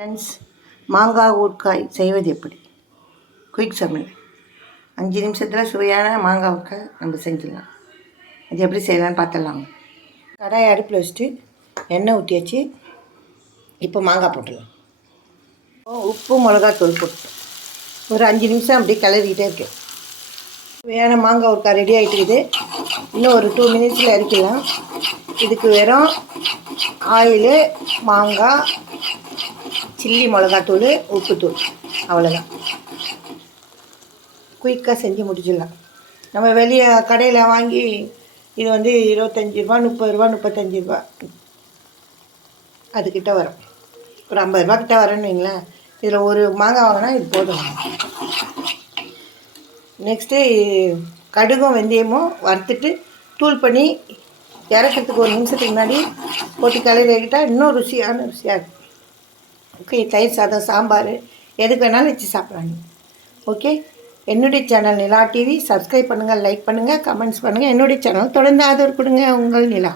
Friends, மாங்காய் ஊறுகாய் செய்வது எப்படி? குயிக் சமையல். 5 நிமிஷத்தில் சுவையான மாங்காய் ஊறுகாய் நம்ம செஞ்சிடலாம். அது எப்படி செய்யலாம்னு பார்த்துடலாம். கடாயை அடுப்பில் வச்சுட்டு எண்ணெய் ஊற்றியாச்சு. இப்போ மாங்காய் போட்டுடலாம். உப்பு மிளகாத்தூள் போட்டு ஒரு 5 நிமிஷம் அப்படியே கிளறிக்கிட்டே இருக்கேன். சுவையான மாங்காய் ஊறுகாய் ரெடி ஆகிட்டுக்குது. இன்னும் ஒரு 2 மினிட்ஸில் இறக்கிடலாம். இதுக்கு வெறும் ஆயிலு, மாங்காய், சில்லி மிளகாத்தூள், உப்புத்தூள், அவ்வளோதான். குயிக்காக செஞ்சு முடிச்சிடலாம். நம்ம வெளியே கடையில் வாங்கி இது 25 ரூபா, 30 ரூபா, 35 ரூபா அதுக்கிட்ட வரும். ஒரு 50 ரூபா கிட்ட வரேன்னு வைங்களேன். இதில் ஒரு மாங்காய் வாங்கினா இது போதும். நெக்ஸ்ட்டு கடுகும் வெந்தயமும் வறுத்துட்டு தூள் பண்ணி இறக்கிறதுக்கு ஒரு நிமிஷத்துக்கு முன்னாடி போட்டு கிளறி வைக்கிட்டால் இன்னும் ருசியாக இருக்கும். ஓகே, தயிர் சாதம், சாம்பார் எதுக்கு வேணாலும் வச்சு சாப்பிட்றாங்க. ஓகே, என்னுடைய சேனல் நிலா டிவி சப்ஸ்கிரைப் பண்ணுங்கள், லைக் பண்ணுங்கள், கமெண்ட்ஸ் பண்ணுங்கள். என்னுடைய சேனல் தொடர்ந்து ஆதரவு கொடுங்க. உங்கள் நிலா.